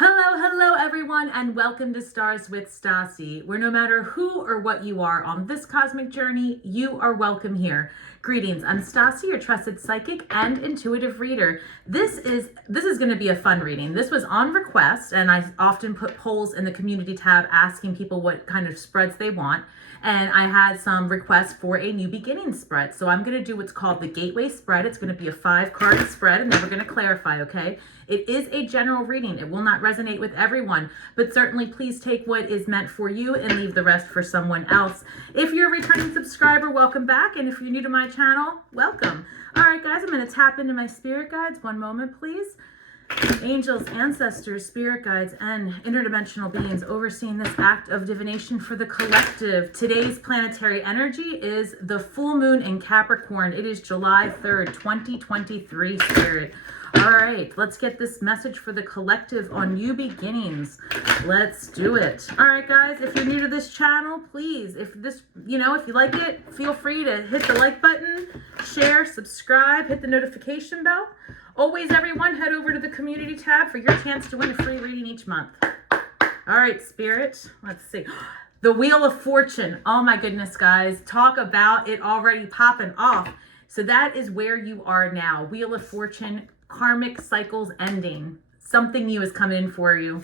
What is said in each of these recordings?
Hello everyone, and welcome to Stars with Stasi, where no matter who or what you are on this cosmic journey, you are welcome here. Greetings, I'm Stasi, your trusted psychic and intuitive reader. This is going to be a fun reading. This was on request, and I often put polls in the community tab asking people what kind of spreads they want. And I had some requests for a new beginning spread. So I'm going to do what's called the gateway spread. It's going to be a 5-card spread, and then we're going to clarify, okay? It is a general reading. It will not resonate with everyone, but certainly please take what is meant for you and leave the rest for someone else. If you're a returning subscriber, welcome back. And if you're new to my channel, welcome. All right, guys, I'm going to tap into my spirit guides. One moment, please. Angels, ancestors, spirit guides, and interdimensional beings overseeing this act of divination for the collective. Today's planetary energy is the full moon in Capricorn. It is July 3rd, 2023, spirit. All right, let's get this message for the collective on new beginnings. Let's do it. All right, guys, if you're new to this channel, please, if you like it, feel free to hit the like button, share, subscribe, hit the notification bell. Always, everyone, head over to the community tab for your chance to win a free reading each month. All right, spirit, let's see. The Wheel of Fortune. Oh my goodness, guys. Talk about it already popping off. So that is where you are now. Wheel of Fortune, karmic cycles ending. Something new is coming in for you.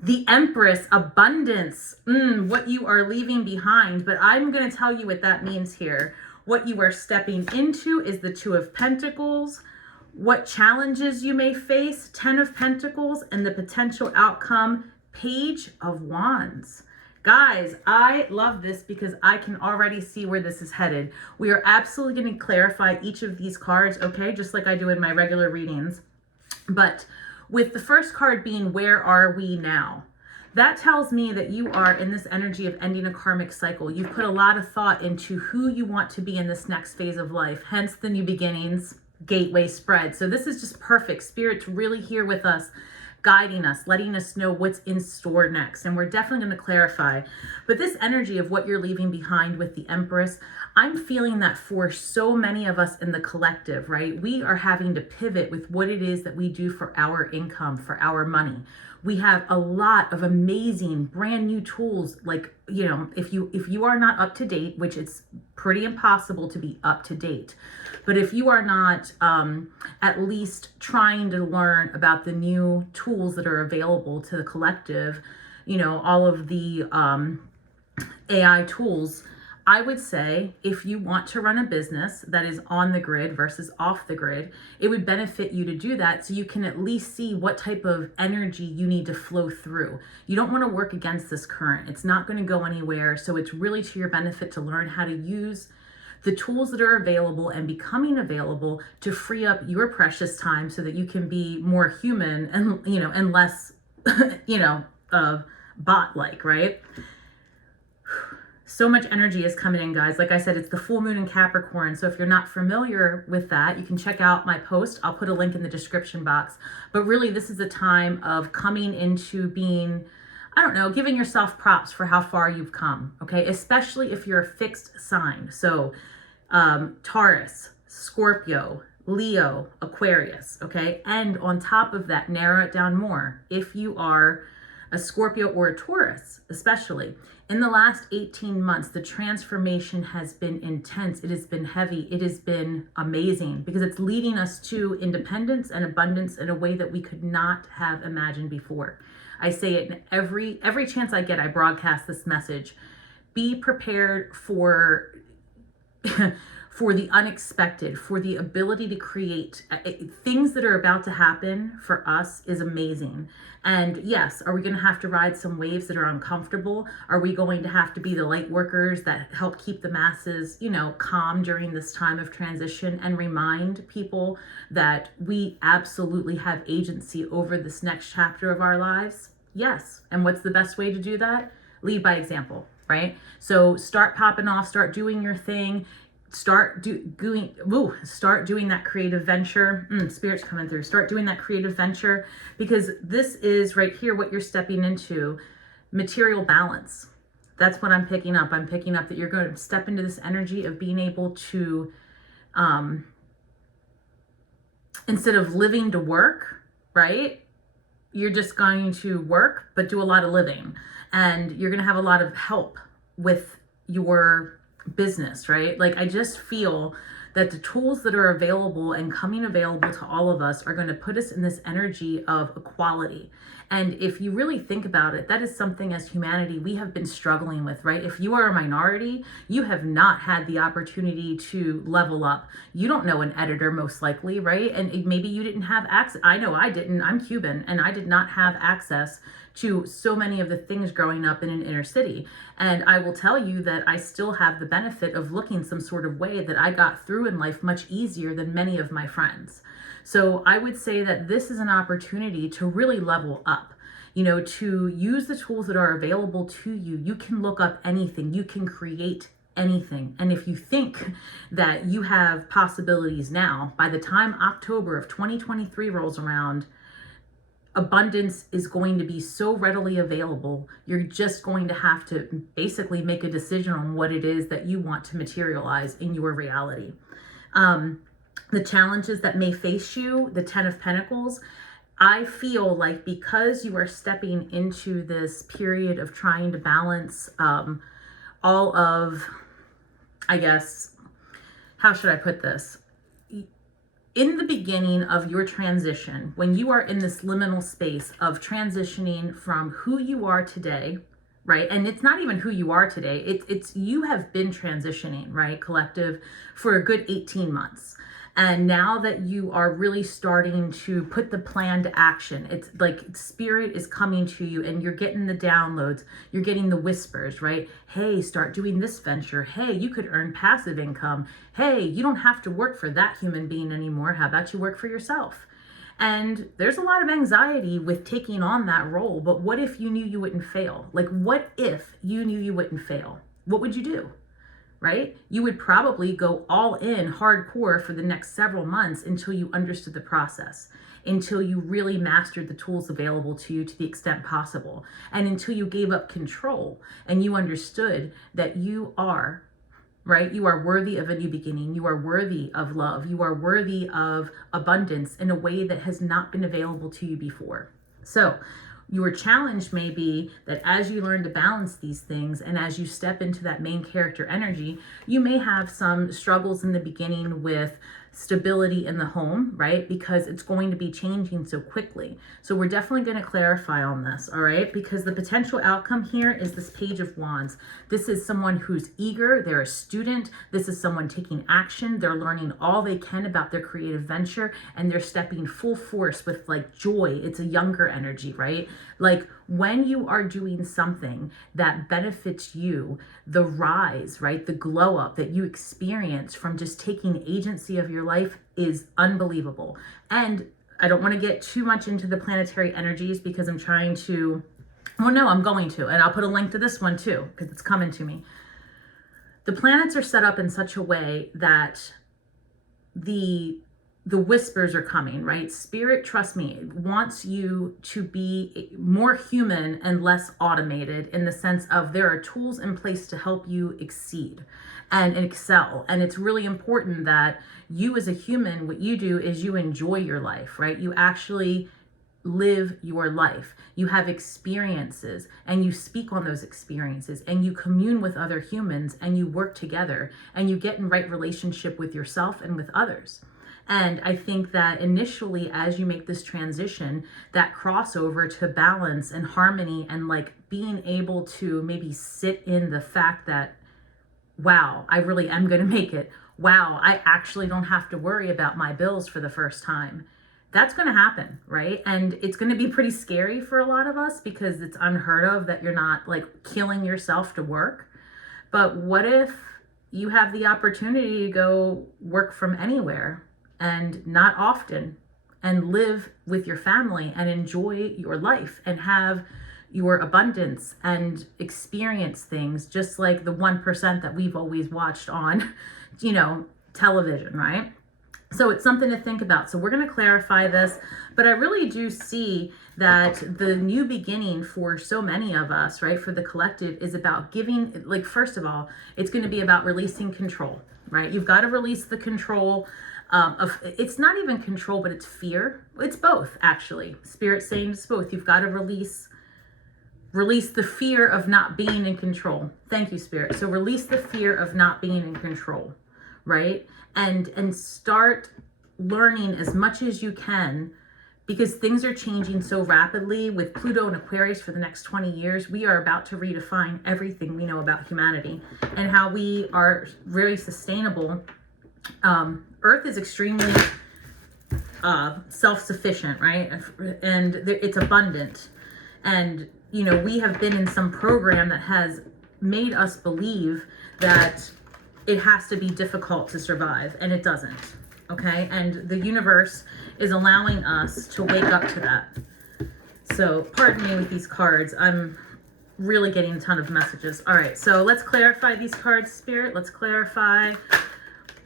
The Empress, abundance. What you are leaving behind. But I'm going to tell you what that means here. What you are stepping into is the Two of Pentacles. What challenges you may face, 10 of Pentacles, and the potential outcome, Page of Wands. Guys, I love this because I can already see where this is headed. We are absolutely going to clarify each of these cards, okay, just like I do in my regular readings. But with the first card being, where are we now? That tells me that you are in this energy of ending a karmic cycle. You've put a lot of thought into who you want to be in this next phase of life, hence the new beginnings gateway spread. So this is just perfect. Spirit's really here with us, guiding us, letting us know what's in store next. And we're definitely going to clarify. But this energy of what you're leaving behind with the Empress, I'm feeling that for so many of us in the collective, right? We are having to pivot with what it is that we do for our income, for our money. We have a lot of amazing brand new tools. Like, you know, if you are not up to date, which it's pretty impossible to be up to date, but if you are not at least trying to learn about the new tools that are available to the collective, you know, all of the AI tools, I would say if you want to run a business that is on the grid versus off the grid, it would benefit you to do that so you can at least see what type of energy you need to flow through. You don't want to work against this current. It's not going to go anywhere. So it's really to your benefit to learn how to use the tools that are available and becoming available to free up your precious time so that you can be more human and, you know, and less, bot-like, right? So much energy is coming in, guys. Like I said, it's the full moon in Capricorn. So if you're not familiar with that, you can check out my post. I'll put a link in the description box. But really, this is a time of coming into being, I don't know, giving yourself props for how far you've come, okay? Especially if you're a fixed sign. So Taurus, Scorpio, Leo, Aquarius, okay? And on top of that, narrow it down more. If you are a Scorpio or a Taurus, especially, in the last 18 months, the transformation has been intense. It has been heavy. It has been amazing because it's leading us to independence and abundance in a way that we could not have imagined before. I say it in every chance I get, I broadcast this message. Be prepared for for the unexpected, for the ability to create things that are about to happen for us is amazing. And yes, are we going to have to ride some waves that are uncomfortable? Are we going to have to be the light workers that help keep the masses, you know, calm during this time of transition and remind people that we absolutely have agency over this next chapter of our lives? Yes. And what's the best way to do that? Lead by example, right? So start popping off, start doing your thing. Start doing that creative venture. Spirit's coming through. Start doing that creative venture because this is right here what you're stepping into. Material balance. That's what I'm picking up. I'm picking up that you're going to step into this energy of being able to, instead of living to work, right? you're just going to work, but do a lot of living. And you're going to have a lot of help with your business, right? Like, I just feel that the tools that are available and coming available to all of us are going to put us in this energy of equality. And if you really think about it, that is something as humanity we have been struggling with, right? If you are a minority, you have not had the opportunity to level up. You don't know an editor, most likely, right? And maybe you didn't have access. I know I didn't. I'm Cuban, and I did not have access to so many of the things growing up in an inner city. And I will tell you that I still have the benefit of looking some sort of way that I got through in life much easier than many of my friends. So I would say that this is an opportunity to really level up, to use the tools that are available to you. You can look up anything, you can create anything. And if you think that you have possibilities now, by the time October of 2023 rolls around, abundance is going to be so readily available. You're just going to have to basically make a decision on what it is that you want to materialize in your reality. The challenges that may face you, the 10 of Pentacles, I feel like because you are stepping into this period of trying to balance all of, I guess, how should I put this? In the beginning of your transition, when you are in this liminal space of transitioning from who you are today, right? And it's not even who you are today. It's you have been transitioning, right, collective, for a good 18 months. And now that you are really starting to put the plan to action, it's like spirit is coming to you and you're getting the downloads, you're getting the whispers, right? Hey, start doing this venture. Hey, you could earn passive income. Hey, you don't have to work for that human being anymore. How about you work for yourself? And there's a lot of anxiety with taking on that role. But what if you knew you wouldn't fail? Like, what if you knew you wouldn't fail? What would you do? Right? You would probably go all in hardcore for the next several months until you understood the process, until you really mastered the tools available to you to the extent possible, and until you gave up control and you understood that you are, right? You are worthy of a new beginning. You are worthy of love. You are worthy of abundance in a way that has not been available to you before. So your challenge may be that as you learn to balance these things and as you step into that main character energy, you may have some struggles in the beginning with stability in the home, right? Because it's going to be changing so quickly. So we're definitely going to clarify on this, all right? Because the potential outcome here is this Page of Wands. This is someone who's eager, they're a student, this is someone taking action, they're learning all they can about their creative venture, and they're stepping full force with like joy. It's a younger energy, right? Like when you are doing something that benefits you, the rise, right? The glow up that you experience from just taking agency of your life is unbelievable. And I don't want to get too much into the planetary energies because I'm trying to, well, no, I'm going to, and I'll put a link to this one too, because it's coming to me. The planets are set up in such a way that the whispers are coming, right? Spirit, trust me, wants you to be more human and less automated in the sense of there are tools in place to help you exceed and excel. And it's really important that you as a human, what you do is you enjoy your life, right? You actually live your life. You have experiences and you speak on those experiences and you commune with other humans and you work together and you get in right relationship with yourself and with others. And I think that initially, as you make this transition, that crossover to balance and harmony and like being able to maybe sit in the fact that, wow, I really am going to make it. Wow, I actually don't have to worry about my bills for the first time. That's going to happen, right? And it's going to be pretty scary for a lot of us because it's unheard of that you're not like killing yourself to work. But what if you have the opportunity to go work from anywhere? And not often, and live with your family and enjoy your life and have your abundance and experience things just like the 1% that we've always watched on, television, right? So it's something to think about. So we're going to clarify this, but I really do see that the new beginning for so many of us, right, for the collective is about giving, like, first of all, it's going to be about releasing control, right? You've got to release the control It's not even control, but it's fear. It's both, actually. Spirit saying it's both. You've got to release the fear of not being in control. Thank you, Spirit. So release the fear of not being in control, right? And start learning as much as you can, because things are changing so rapidly with Pluto and Aquarius for the next 20 years. We are about to redefine everything we know about humanity and how we are very sustainable. Earth is extremely self-sufficient, right? And it's abundant. And, you know, we have been in some program that has made us believe that it has to be difficult to survive, and it doesn't. Okay, and the universe is allowing us to wake up to that. So pardon me with these cards. I'm really getting a ton of messages. All right, so let's clarify these cards, Spirit. Let's clarify.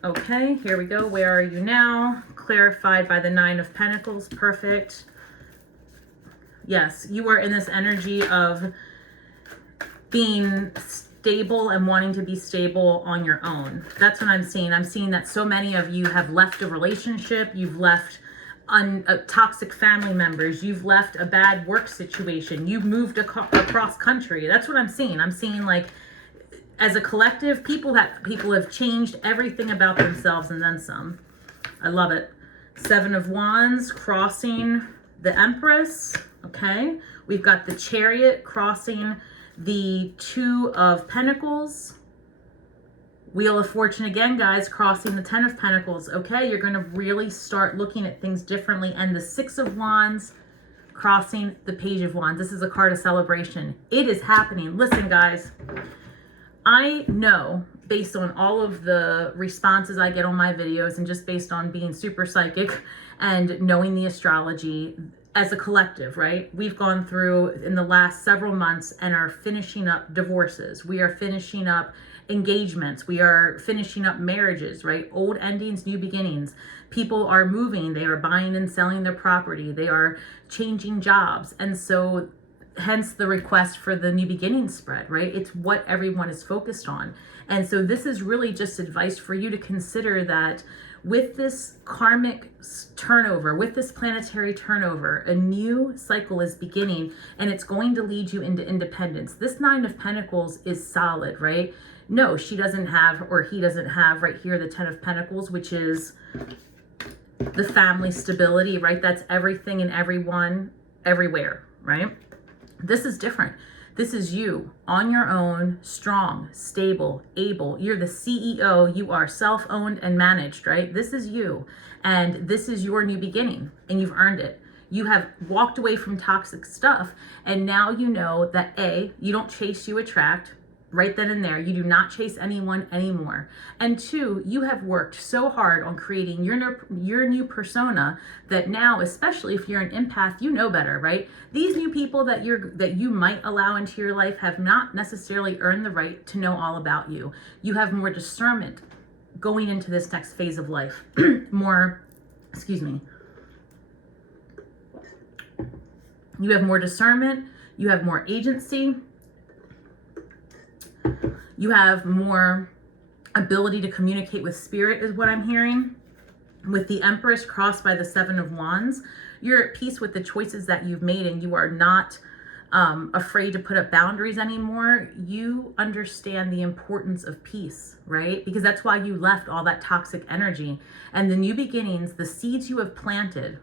Okay, here we go. Where are you now? Clarified by the Nine of Pentacles. Perfect. Yes, you are in this energy of being stable and wanting to be stable on your own. That's what I'm seeing. I'm seeing that so many of you have left a relationship. You've left toxic family members. You've left a bad work situation. You've moved across country. That's what I'm seeing. I'm seeing, like, as a collective, people have changed everything about themselves and then some. I love it. Seven of Wands crossing the Empress. Okay. We've got the Chariot crossing the Two of Pentacles. Wheel of Fortune again, guys, crossing the Ten of Pentacles. Okay, you're going to really start looking at things differently. And the Six of Wands crossing the Page of Wands. This is a card of celebration. It is happening. Listen, guys, I know, based on all of the responses I get on my videos and just based on being super psychic and knowing the astrology, as a collective, right? We've gone through in the last several months and are finishing up divorces. We are finishing up engagements. We are finishing up marriages, right? Old endings, new beginnings. People are moving. They are buying and selling their property. They are changing jobs. And so hence the request for the new beginning spread, right? It's what everyone is focused on. And so this is really just advice for you to consider that with this karmic turnover, with this planetary turnover, a new cycle is beginning, and it's going to lead you into independence. This Nine of Pentacles is solid, right? No, she doesn't have, or he doesn't have right here, the Ten of Pentacles, which is the family stability, right? That's everything and everyone, everywhere, right? This is different. This is you on your own, strong, stable, able. You're the CEO. You are self-owned and managed, right? This is you. And this is your new beginning, and you've earned it. You have walked away from toxic stuff, and now you know that A, you don't chase, you attract. Right then and there, you do not chase anyone anymore. And two, you have worked so hard on creating your new persona that now, especially if you're an empath, you know better, right? These new people that you might allow into your life have not necessarily earned the right to know all about you. You have more discernment going into this next phase of life. You have more discernment, you have more agency, you have more ability to communicate with spirit, is what I'm hearing. With the Empress crossed by the Seven of Wands, you're at peace with the choices that you've made, and you are not afraid to put up boundaries anymore. You understand the importance of peace, right? Because that's why you left all that toxic energy. And the new beginnings, the seeds you have planted,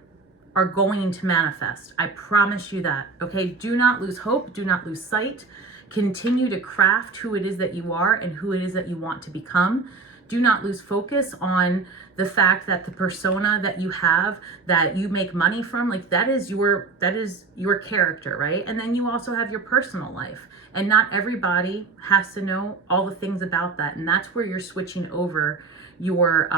are going to manifest. I promise you that, okay? Do not lose hope. Do not lose sight. Continue to craft who it is that you are and who it is that you want to become. Do not lose focus on the fact that the persona that you have, that you make money from, like that is your character, right? And then you also have your personal life. And not everybody has to know all the things about that. And that's where you're switching over your,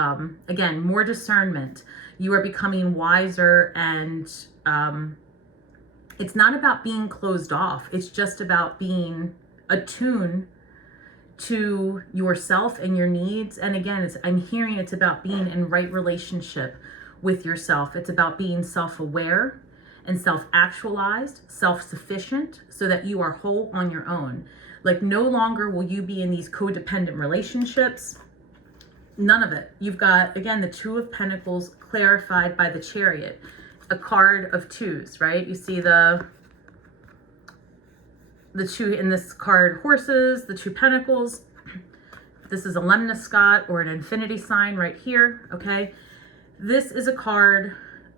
again, more discernment. You are becoming wiser, and it's not about being closed off. It's just about being attuned to yourself and your needs. And again, I'm hearing it's about being in right relationship with yourself. It's about being self-aware and self-actualized, self-sufficient, so that you are whole on your own. Like, no longer will you be in these codependent relationships. None of it. You've got, again, the Two of Pentacles clarified by the Chariot, a card of twos, right? You see the two in this card, horses, the two pentacles. This is a lemniscate or an infinity sign right here, okay? This is a card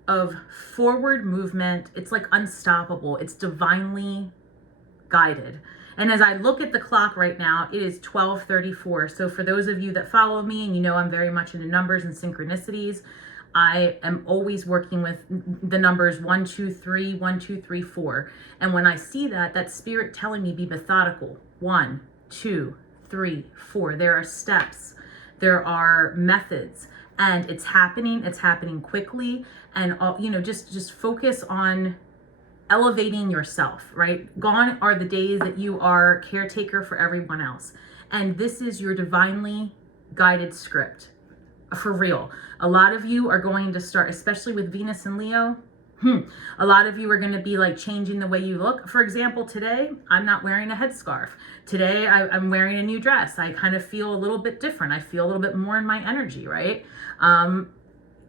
of forward movement. It's like unstoppable. It's divinely guided. And as I look at the clock right now, it is 12:34. So for those of you that follow me and you know I'm very much into numbers and synchronicities, I am always working with the numbers 1, 2, 3, 1, 2, 3, 4. And when I see that, that's spirit telling me be methodical. 1, 2, 3, 4. There are steps. There are methods. And it's happening quickly. And, just focus on elevating yourself, right? Gone are the days that you are caretaker for everyone else. And this is your divinely guided script. For real. A lot of you are going to start, especially with Venus and Leo, a lot of you are going to be like changing the way you look. For example, today, I'm not wearing a headscarf. Today, I'm wearing a new dress. I kind of feel a little bit different. I feel a little bit more in my energy, right?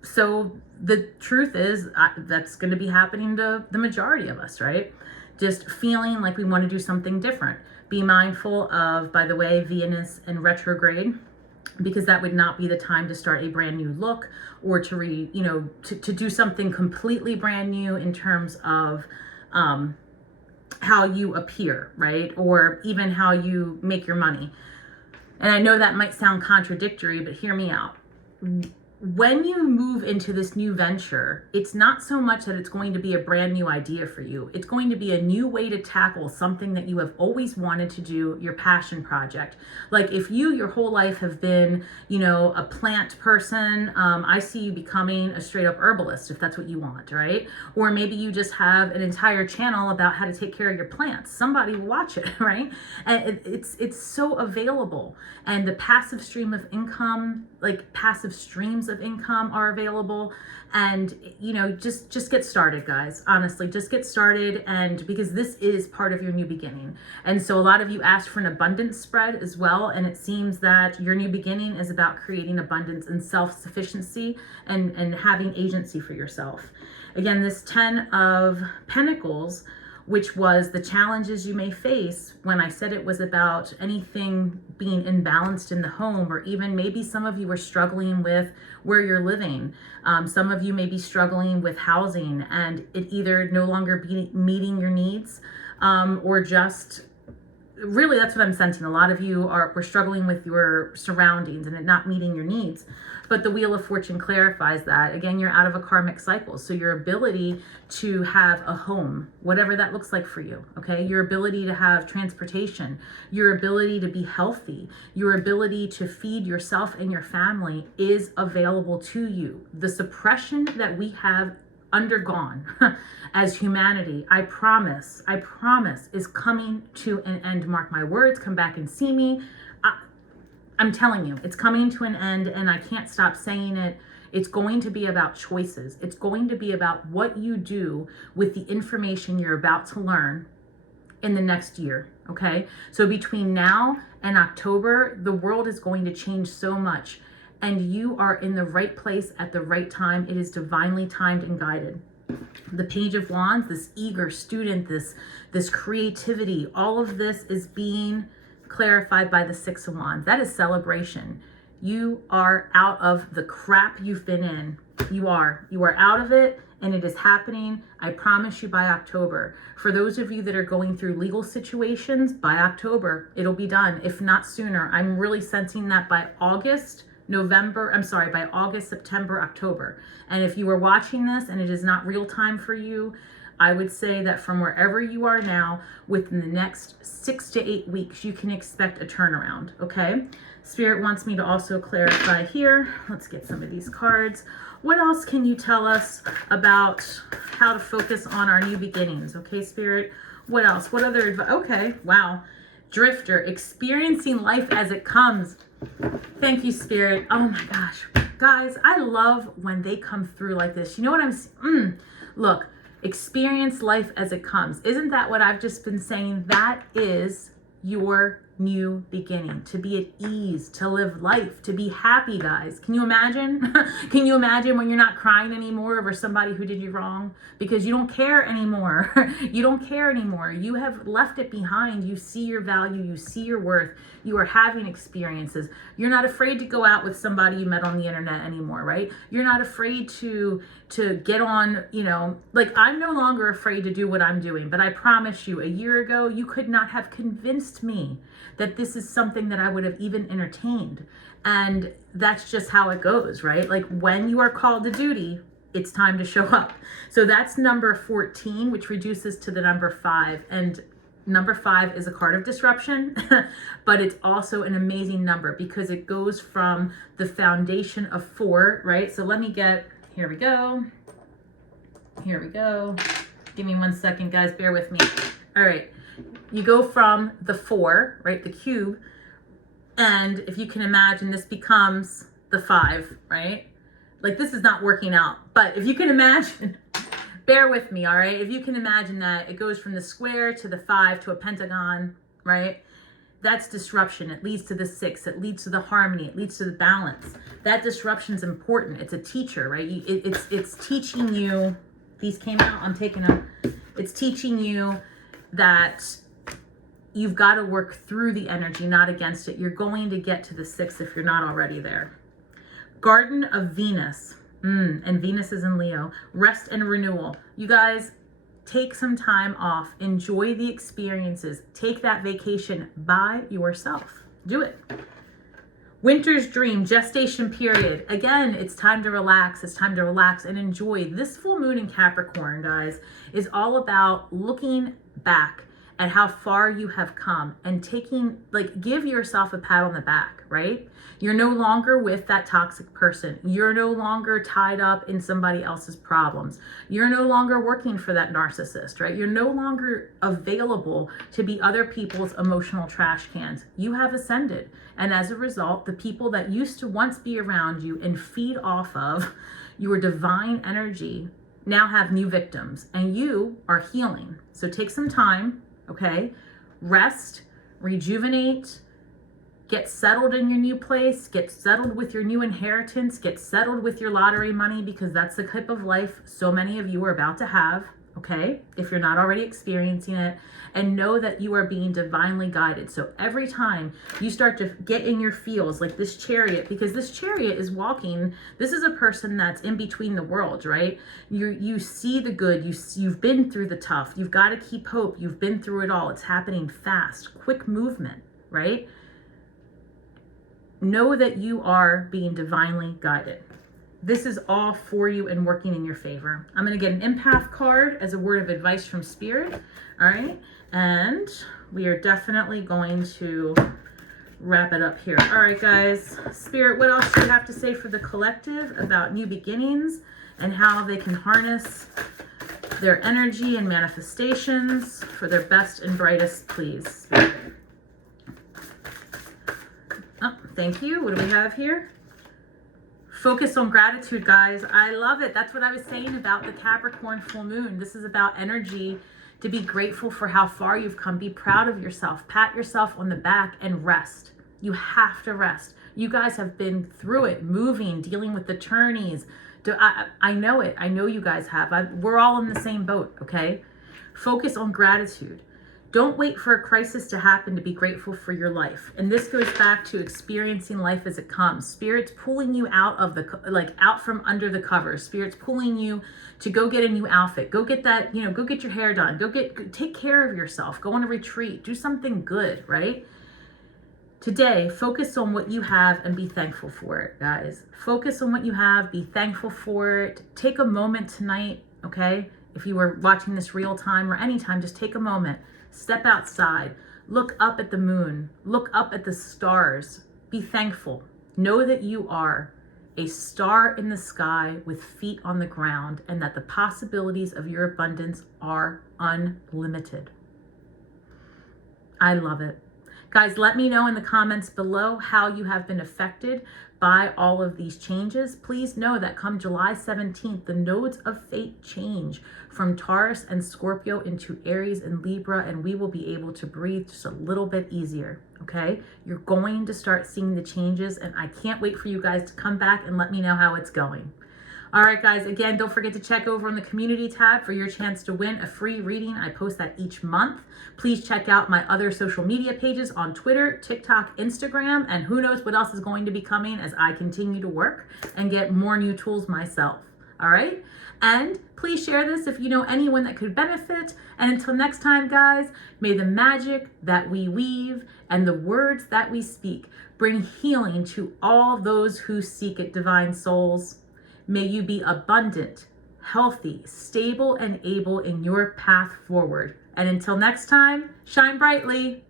So the truth is that's going to be happening to the majority of us, right? Just feeling like we want to do something different. Be mindful of, by the way, Venus in retrograde, because that would not be the time to start a brand new look or to to do something completely brand new in terms of how you appear, right? Or even how you make your money. And I know that might sound contradictory, but hear me out. When you move into this new venture, it's not so much that it's going to be a brand new idea for you. It's going to be a new way to tackle something that you have always wanted to do, your passion project. Like if you, your whole life have been, a plant person, I see you becoming a straight up herbalist if that's what you want, right? Or maybe you just have an entire channel about how to take care of your plants. Somebody will watch it, right? And it's so available. And the passive stream of income, like passive streams of income are available. And just get started, guys. Honestly, just get started. And because this is part of your new beginning. And so a lot of you asked for an abundance spread as well, and it seems that your new beginning is about creating abundance and self-sufficiency and having agency for yourself. Again, this 10 of Pentacles, which was the challenges you may face when I said it was about anything being imbalanced in the home, or even maybe some of you are struggling with where you're living. Some of you may be struggling with housing and it either no longer be meeting your needs or just really that's what I'm sensing. A lot of you were struggling with your surroundings and it not meeting your needs. But the Wheel of Fortune clarifies that. Again, you're out of a karmic cycle. So your ability to have a home, whatever that looks like for you, okay? Your ability to have transportation, your ability to be healthy, your ability to feed yourself and your family is available to you. The suppression that we have undergone as humanity, I promise, is coming to an end. Mark my words, come back and see me. I'm telling you, it's coming to an end, and I can't stop saying it. It's going to be about choices. It's going to be about what you do with the information you're about to learn in the next year, okay? So between now and October, the world is going to change so much, and you are in the right place at the right time. It is divinely timed and guided. The Page of Wands, this eager student, this creativity, all of this is being clarified by the Six of Wands. That is celebration. You are out of the crap you've been in. You are out of it, and it is happening. I promise you by October. For those of you that are going through legal situations, by October, it'll be done, if not sooner. I'm really sensing that by August, September, October. And if you are watching this and it is not real time for you, I would say that from wherever you are now, within the next 6 to 8 weeks, you can expect a turnaround, okay? Spirit wants me to also clarify here. Let's get some of these cards. What else can you tell us about how to focus on our new beginnings, okay, Spirit? What else? What other advice? Okay, wow. Drifter, experiencing life as it comes. Thank you, Spirit. Oh my gosh. Guys, I love when they come through like this. You know what look, experience life as it comes. Isn't that what I've just been saying? That is your new beginning, to be at ease, to live life, to be happy, guys. Can you imagine? Can you imagine when you're not crying anymore over somebody who did you wrong? Because you don't care anymore. You don't care anymore. You have left it behind. You see your value. You see your worth. You are having experiences. You're not afraid to go out with somebody you met on the internet anymore, right? You're not afraid to get on, you know, like I'm no longer afraid to do what I'm doing, but I promise you, a year ago, you could not have convinced me that this is something that I would have even entertained. And that's just how it goes, right? Like when you are called to duty, it's time to show up. So that's number 14, which reduces to the number 5. And number 5 is a card of disruption, but it's also an amazing number because it goes from the foundation of 4, right? So let me get, here we go. Here we go. Give me 1 second, guys, bear with me. All right, you go from the 4, right, the cube, and if you can imagine, this becomes the 5, right? Like this is not working out, but if you can imagine, bear with me, all right? If you can imagine that it goes from the square to the 5 to a pentagon, right? That's disruption. It leads to the 6. It leads to the harmony. It leads to the balance. That disruption is important. It's a teacher, right? It's teaching you, these came out, I'm taking them. It's teaching you that you've got to work through the energy, not against it. You're going to get to the 6 if you're not already there. Garden of Venus. And Venus is in Leo. Rest and renewal. You guys, take some time off. Enjoy the experiences. Take that vacation by yourself. Do it. Winter's dream, gestation period. Again, it's time to relax. It's time to relax and enjoy. This full moon in Capricorn, guys, is all about looking back at how far you have come and taking, like, give yourself a pat on the back, right? You're no longer with that toxic person. You're no longer tied up in somebody else's problems. You're no longer working for that narcissist, right? You're no longer available to be other people's emotional trash cans. You have ascended. And as a result, the people that used to once be around you and feed off of your divine energy now have new victims, and you are healing. So take some time, okay? Rest, rejuvenate, get settled in your new place, get settled with your new inheritance, get settled with your lottery money, because that's the type of life so many of you are about to have, okay? If you're not already experiencing it, and know that you are being divinely guided. So every time you start to get in your feels, like this chariot, because this chariot is walking, this is a person that's in between the worlds, right? You see the good, you've been through the tough, you've got to keep hope, you've been through it all, it's happening fast, quick movement, right? Know that you are being divinely guided. This is all for you and working in your favor. I'm going to get an empath card as a word of advice from Spirit. All right. And we are definitely going to wrap it up here. All right, guys. Spirit, what else do you have to say for the collective about new beginnings and how they can harness their energy and manifestations for their best and brightest, please, Spirit? Oh, thank you. What do we have here? Focus on gratitude, guys. I love it. That's what I was saying about the Capricorn full moon. This is about energy, to be grateful for how far you've come. Be proud of yourself. Pat yourself on the back and rest. You have to rest. You guys have been through it, moving, dealing with attorneys. I know it. I know you guys have. We're all in the same boat, okay? Focus on gratitude. Don't wait for a crisis to happen to be grateful for your life. And this goes back to experiencing life as it comes. Spirit's pulling you out of out from under the covers. Spirit's pulling you to go get a new outfit. Go get that, go get your hair done. Take care of yourself. Go on a retreat. Do something good, right? Today, focus on what you have and be thankful for it, guys. Focus on what you have. Be thankful for it. Take a moment tonight, okay? If you were watching this real time or anytime, just take a moment. Step outside, look up at the moon, look up at the stars, be thankful. Know that you are a star in the sky with feet on the ground, and that the possibilities of your abundance are unlimited. I love it. Guys, let me know in the comments below how you have been affected by all of these changes. Please know that come July 17th, the nodes of fate change from Taurus and Scorpio into Aries and Libra, and we will be able to breathe just a little bit easier, okay? You're going to start seeing the changes, and I can't wait for you guys to come back and let me know how it's going. All right, guys, again, don't forget to check over on the community tab for your chance to win a free reading. I post that each month. Please check out my other social media pages on Twitter, TikTok, Instagram, and who knows what else is going to be coming as I continue to work and get more new tools myself. All right? And please share this if you know anyone that could benefit. And until next time, guys, may the magic that we weave and the words that we speak bring healing to all those who seek it, divine souls. May you be abundant, healthy, stable, and able in your path forward. And until next time, shine brightly.